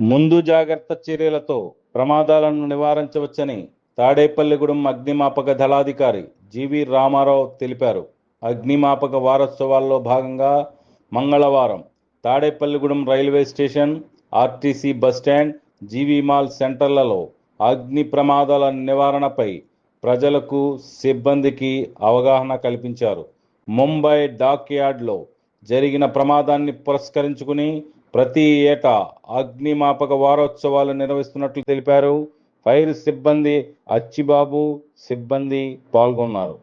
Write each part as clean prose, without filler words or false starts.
ముందు జాగ్రత్త చర్యలతో ప్రమాదాలను నివారించవచ్చని తాడేపల్లిగూడెం అగ్నిమాపక దళాధికారి జీవి రామారావు తెలిపారు. అగ్నిమాపక వారోత్సవాల్లో భాగంగా మంగళవారం Tadepalligudem railway station, RTC bus stand, GV mall సెంటర్లలో అగ్ని ప్రమాదాల నివారణపై ప్రజలకు, సిబ్బందికి అవగాహన కల్పించారు. ముంబై డాక్ యార్డ్లో జరిగిన ప్రమాదాన్ని పురస్కరించుకుని ప్రతి ఏటా అగ్నిమాపక వారోత్సవాలు నిర్వహిస్తున్నట్లు తెలిపారు. ఫైర్ సిబ్బంది అచ్చిబాబు, సిబ్బంది పాల్గొన్నారు.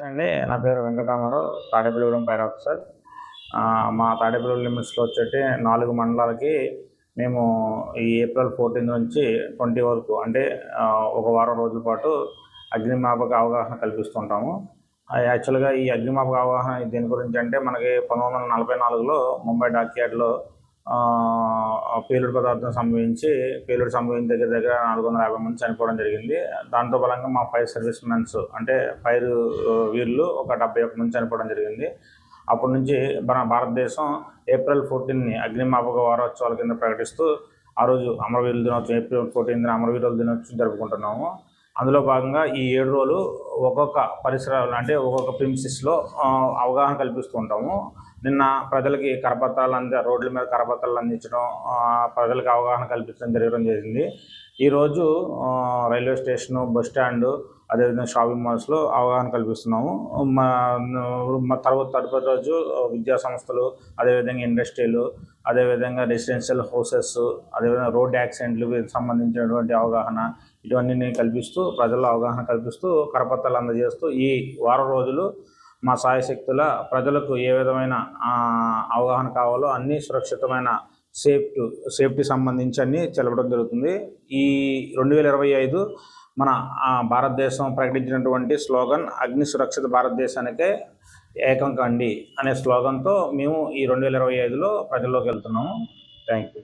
అండి, నా పేరు వెంకటరామారావు, తాడేపల్లిగూడెం ఫైర్ ఆఫీసర్. మా తాడేపల్లిగూడెం లిమిట్స్లో వచ్చేటి 4 మండలాలకి మేము ఈ ఏప్రిల్ 14 నుంచి 20 వరకు, అంటే ఒక వారం రోజుల పాటు అగ్నిమాపక అవగాహన కల్పిస్తుంటాము. యాక్చువల్గా ఈ అగ్నిమాపక అవగాహన దేని గురించి అంటే, మనకి 1944లో ముంబై డాక్ యార్డ్లో పేలుడు పదార్థం సంభవించి దగ్గర 450 మంది చనిపోవడం జరిగింది. దాంతో బలంగా మా ఫైర్ సర్వీస్ మెన్స్, అంటే ఫైర్ వీరులు ఒక 71 మంది చనిపోవడం జరిగింది. అప్పటి నుంచి మన భారతదేశం ఏప్రిల్ 14ని అగ్నిమాపక వారోత్సవాల కింద ప్రకటిస్తూ ఆ రోజు అమరవీరుల దినోత్సవం, ఏప్రిల్ 14న అమరవీరుల దినోత్సవం జరుపుకుంటున్నాము. అందులో భాగంగా ఈ 7 రోజులు ఒక్కొక్క పరిసరాలు, అంటే ఒక్కొక్క ప్రిమిసెస్లో అవగాహన కల్పిస్తూ ఉంటాము. నిన్న ప్రజలకి రోడ్ల మీద కరపత్రాలు అందించడం, ప్రజలకు అవగాహన కల్పించడం జరగడం జరిగింది. ఈరోజు రైల్వే స్టేషను, బస్ స్టాండు, అదేవిధంగా షాపింగ్ మాల్స్లో అవగాహన కల్పిస్తున్నాము. తదుపరి రోజు విద్యా సంస్థలు, అదేవిధంగా ఇండస్ట్రీలు, అదేవిధంగా రెసిడెన్షియల్ హౌసెస్, అదేవిధంగా రోడ్ యాక్సిడెంట్లకు సంబంధించినటువంటి అవగాహన, ఇవన్నీ కల్పిస్తూ, ప్రజల్లో అవగాహన కల్పిస్తూ, కరపత్రాలు అందజేస్తూ ఈ వారం రోజులు మా సాయశక్తుల ప్రజలకు ఏ విధమైన అవగాహన కావాలో అన్ని సురక్షితమైన సేఫ్టీ సంబంధించి అన్నీ తెలపడం జరుగుతుంది. ఈ 2025 మన భారతదేశం ప్రకటించినటువంటి స్లోగన్ అగ్ని సురక్షిత భారతదేశానికే ఏకం కండి అనే స్లోగన్తో మేము ఈ 2025లో ప్రజల్లోకి వెళ్తున్నాము. Thank you.